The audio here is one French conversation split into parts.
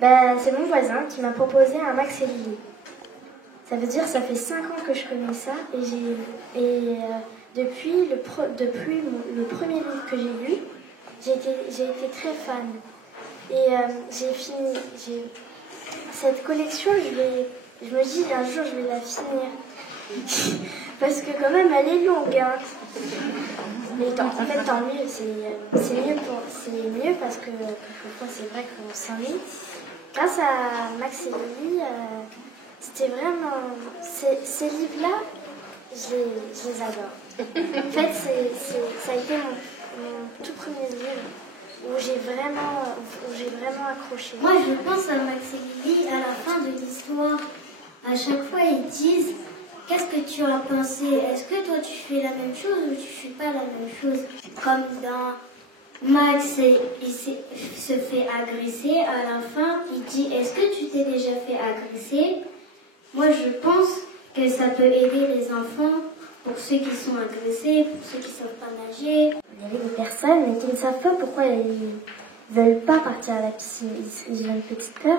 C'est mon voisin qui m'a proposé un Max et Lily. Ça veut dire ça fait 5 ans que je connais ça depuis le premier livre que j'ai lu, j'ai été très fan. Et cette collection, je me dis un jour je vais la finir. Parce que quand même elle est longue. Hein. Mais tant mieux, c'est mieux parce que parfois c'est vrai qu'on s'ennuie. Grâce à Max et Lily, c'était vraiment... Ces livres-là, je les adore. En fait, ça a été mon tout premier livre où j'ai vraiment accroché. Moi, je pense à Max et Lily à la fin de l'histoire. À chaque fois, ils disent « Qu'est-ce que tu as pensé? Est-ce que toi, tu fais la même chose ou tu fais pas la même chose ?» Comme dans Max, il se fait agresser. À la fin, il dit « Est-ce que tu t'es déjà fait agresser ?» Moi, je pense que ça peut aider les enfants pour ceux qui sont agressés, pour ceux qui ne savent pas nager. Il y avait des personnes qui ne savent pas pourquoi ils veulent pas partir à la piscine. Ils ont une petite peur.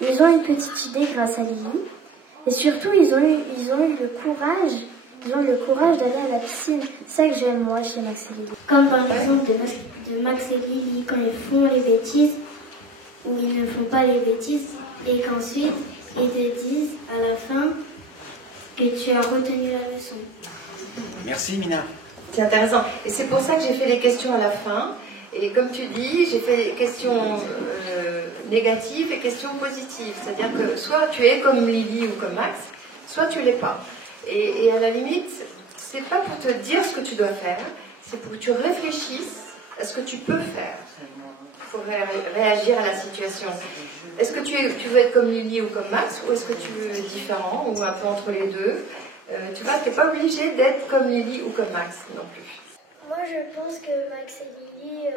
Ils ont une petite idée grâce à Lily. Et surtout, ils ont eu le courage d'aller à la piscine. C'est ça que j'aime moi chez Max et Lily. Comme par exemple de Max et Lily quand ils font les bêtises ou ils ne font pas les bêtises et qu'ensuite ils te disent à la fin que tu as retenu la leçon. Merci Mina. C'est intéressant. Et c'est pour ça que j'ai fait les questions à la fin. Et comme tu dis, j'ai fait des questions négatives et questions positives. C'est-à-dire que soit tu es comme Lily ou comme Max, soit tu l'es pas. Et à la limite, c'est pas pour te dire ce que tu dois faire, c'est pour que tu réfléchisses à ce que tu peux faire pour réagir à la situation. Est-ce que tu veux être comme Lily ou comme Max, ou est-ce que tu veux être différent, ou un peu entre les deux? Tu vois, tu n'es pas obligé d'être comme Lily ou comme Max non plus. Moi, je pense que Max et Lily,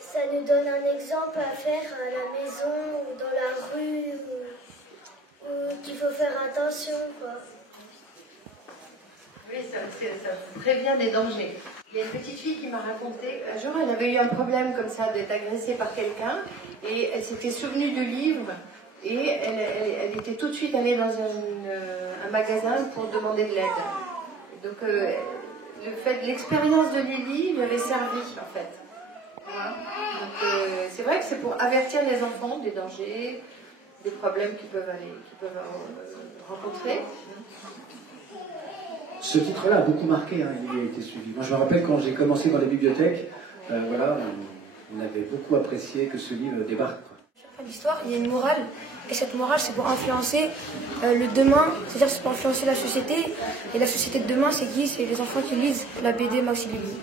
ça nous donne un exemple à faire à la maison ou dans la rue, où qu'il faut faire attention, quoi. Oui, ça prévient des dangers. Il y a une petite fille qui m'a raconté, un jour elle avait eu un problème comme ça d'être agressée par quelqu'un et elle s'était souvenue du livre et elle était tout de suite allée dans un magasin pour demander de l'aide. Donc l'expérience de Lily lui avait servi en fait. Donc c'est vrai que c'est pour avertir les enfants des dangers, des problèmes qu'ils peuvent rencontrer. Ce titre-là a beaucoup marqué, hein, il a été suivi. Moi, je me rappelle quand j'ai commencé dans les bibliothèques, on avait beaucoup apprécié que ce livre débarque. Chaque fin d'histoire, il y a une morale, et cette morale, c'est pour influencer le demain, c'est-à-dire c'est pour influencer la société, et la société de demain, c'est qui? C'est les enfants qui lisent la BD Max et Lily.